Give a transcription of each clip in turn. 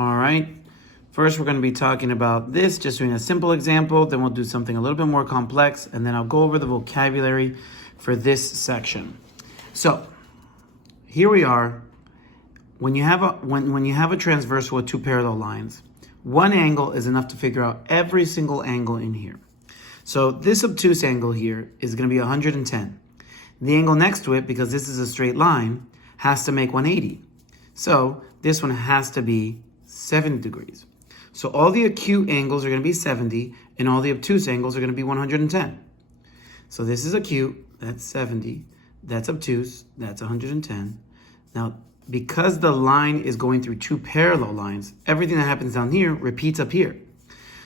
All right. First, we're going to be talking about this, just doing a simple example. Then we'll do something a little bit more complex, and then I'll go over the vocabulary for this section. So here we are. When you have a transversal with two parallel lines, one angle is enough to figure out every single angle in here. So this obtuse angle here is going to be 110. The angle next to it, because this is a straight line, has to make 180. So this one has to be 70 degrees. So all the acute angles are going to be 70, and all the obtuse angles are going to be 110. So this is acute, that's 70. That's obtuse, that's 110. Now, because the line is going through two parallel lines, everything that happens down here repeats up here.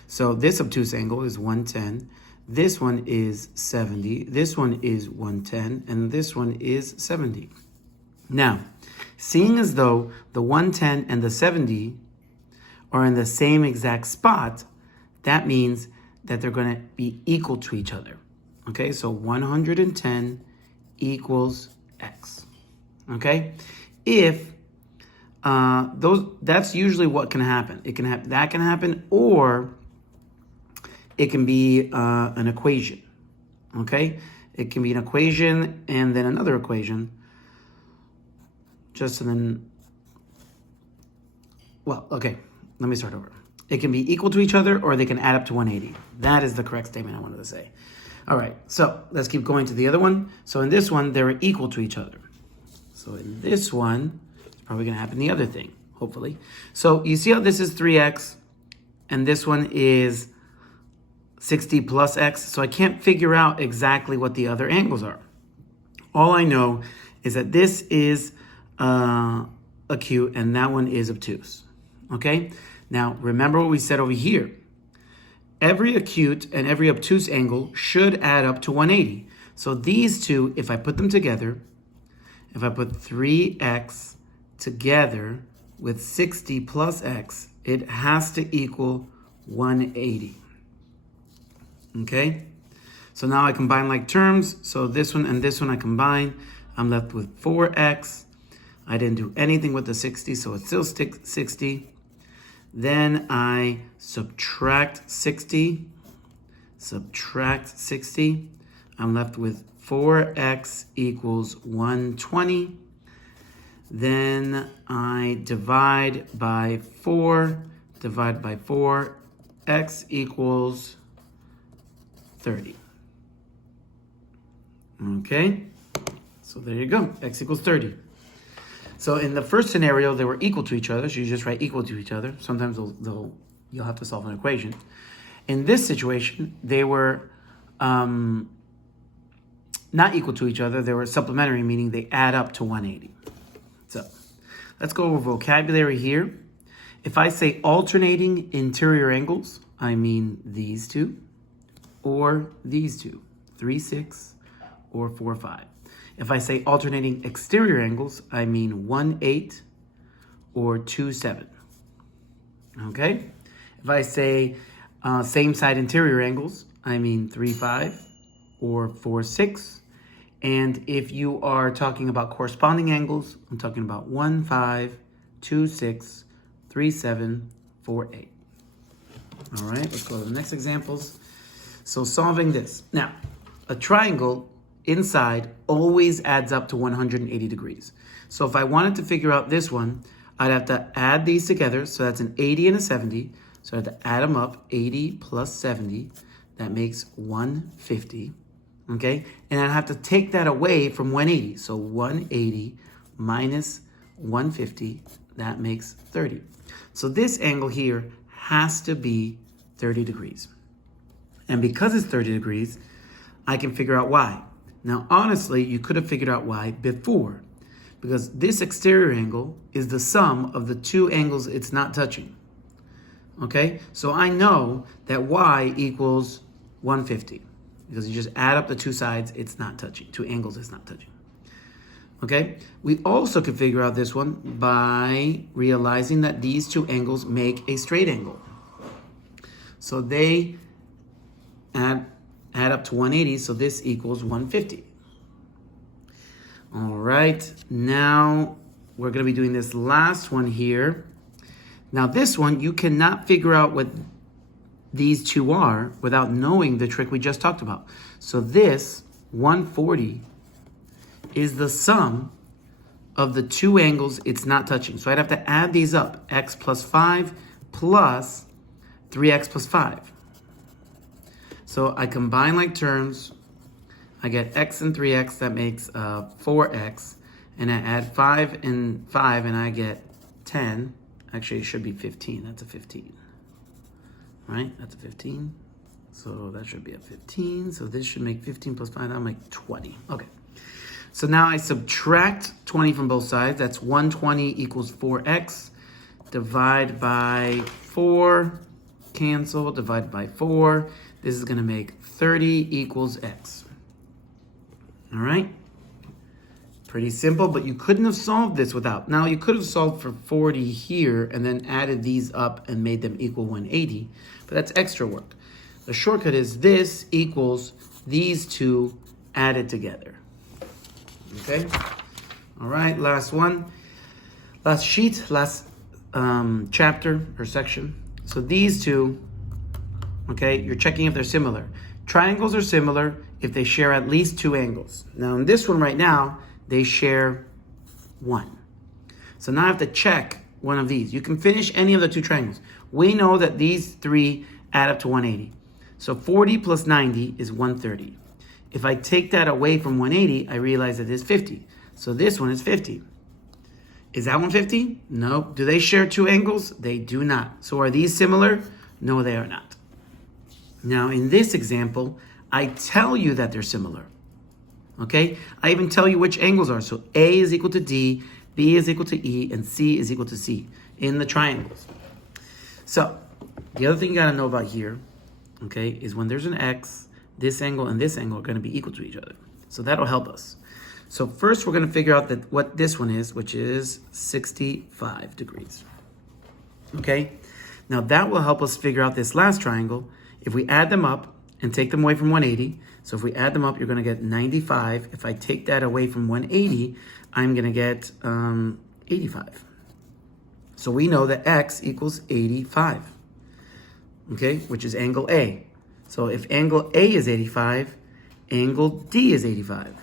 So this obtuse angle is 110. This one is 70. This one is 110. And this one is 70. Now, seeing as though the 110 and the 70 are in the same exact spot, that means that they're going to be equal to each other. Okay, so 110 equals x. Okay, if that's usually what can happen. It can happen. That can happen, or it can be an equation. Okay, it can be an equation and then another equation. Just and then, well, okay. Let me start over. It can be equal to each other, or they can add up to 180. That is the correct statement I wanted to say. All right, so let's keep going to the other one. So in this one, they're equal to each other. So in this one, it's probably going to happen the other thing, hopefully. So you see how this is 3x, and this one is 60 plus x. So I can't figure out exactly what the other angles are. All I know is that this is acute, and that one is obtuse. Okay? Now, remember what we said over here. Every acute and every obtuse angle should add up to 180. So these two, if I put them together, if I put 3x together with 60 plus x, it has to equal 180. Okay? So now I combine like terms. So this one and this one I combine. I'm left with 4x. I didn't do anything with the 60, so it's still 60. Then I subtract 60. I'm left with 4x equals 120. Then I divide by 4. X equals 30. Okay, so there you go. X equals 30. So in the first scenario, they were equal to each other. So you just write equal to each other. Sometimes you'll have to solve an equation. In this situation, they were not equal to each other. They were supplementary, meaning they add up to 180. So let's go over vocabulary here. If I say alternating interior angles, I mean these two or these two, 3, 6 or 4, 5. If I say alternating exterior angles, I mean 1, 8 or 2, 7. Okay? If I say same side interior angles, I mean 3, 5 or 4, 6. And if you are talking about corresponding angles, I'm talking about 1, 5, 2, 6, 3, 7, 4, 8. All right, let's go to the next examples. So solving this. Now, a triangle inside always adds up to 180 degrees. So if I wanted to figure out this one, I'd have to add these together. So that's an 80 and a 70. So I have to add them up, 80 plus 70. That makes 150, okay? And I'd have to take that away from 180. So 180 minus 150, that makes 30. So this angle here has to be 30 degrees. And because it's 30 degrees, I can figure out why. Now, honestly, you could have figured out why before, because this exterior angle is the sum of the two angles it's not touching. Okay, so I know that y equals 150 because you just add up the two sides, it's not touching, two angles it's not touching. Okay, we also could figure out this one by realizing that these two angles make a straight angle. So they add up to 180, so this equals 150. All right, now we're going to be doing this last one here. Now this one, you cannot figure out what these two are without knowing the trick we just talked about. So this 140 is the sum of the two angles it's not touching. So I'd have to add these up. X plus 5 plus 3x plus 5. So I combine like terms. I get x and 3x, that makes 4x. And I add 5 and 5 and I get 10. Actually, it should be 15. That's a 15. Right? That's a 15. So that should be a 15. So this should make 15 plus 5. That'll make 20. Okay. So now I subtract 20 from both sides. That's 120 equals 4x. Divide by 4. Cancel. Divide by 4. This is going to make 30 equals x. All right? Pretty simple, but you couldn't have solved this without. Now, you could have solved for 40 here and then added these up and made them equal 180, but that's extra work. The shortcut is this equals these two added together. Okay? All right, last one. Last sheet, last chapter or section. So these two, okay, you're checking if they're similar. Triangles are similar if they share at least two angles. Now, in this one right now, they share 1. So now I have to check one of these. You can finish any of the two triangles. We know that these three add up to 180. So 40 plus 90 is 130. If I take that away from 180, I realize that it's 50. So this one is 50. Is that one 50? No. Do they share two angles? They do not. So are these similar? No, they are not. Now, in this example, I tell you that they're similar. Okay? I even tell you which angles are. So A is equal to D, B is equal to E, and C is equal to C in the triangles. So the other thing you got to know about here, okay, is when there's an X, this angle and this angle are going to be equal to each other. So that'll help us. So first we're going to figure out that what this one is, which is 65 degrees. Okay? Now that will help us figure out this last triangle. If we add them up and take them away from 180, so if we add them up, you're going to get 95. If I take that away from 180, I'm going to get 85. So we know that X equals 85, okay, which is angle A. So if angle A is 85, angle D is 85.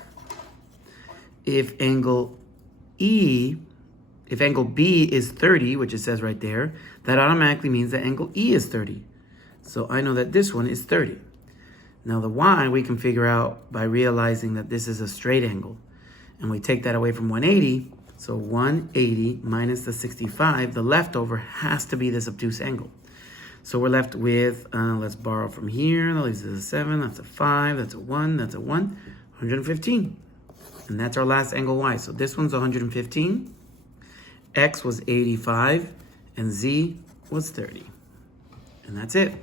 If angle B is 30, which it says right there, that automatically means that angle E is 30. So I know that this one is 30. Now the Y we can figure out by realizing that this is a straight angle. And we take that away from 180. So 180 minus the 65, the leftover has to be this obtuse angle. So we're left with, let's borrow from here. That leaves us a 7, that's a 5, that's a 1, that's a 1, 115. And that's our last angle Y. So this one's 115. X was 85 and Z was 30. And that's it.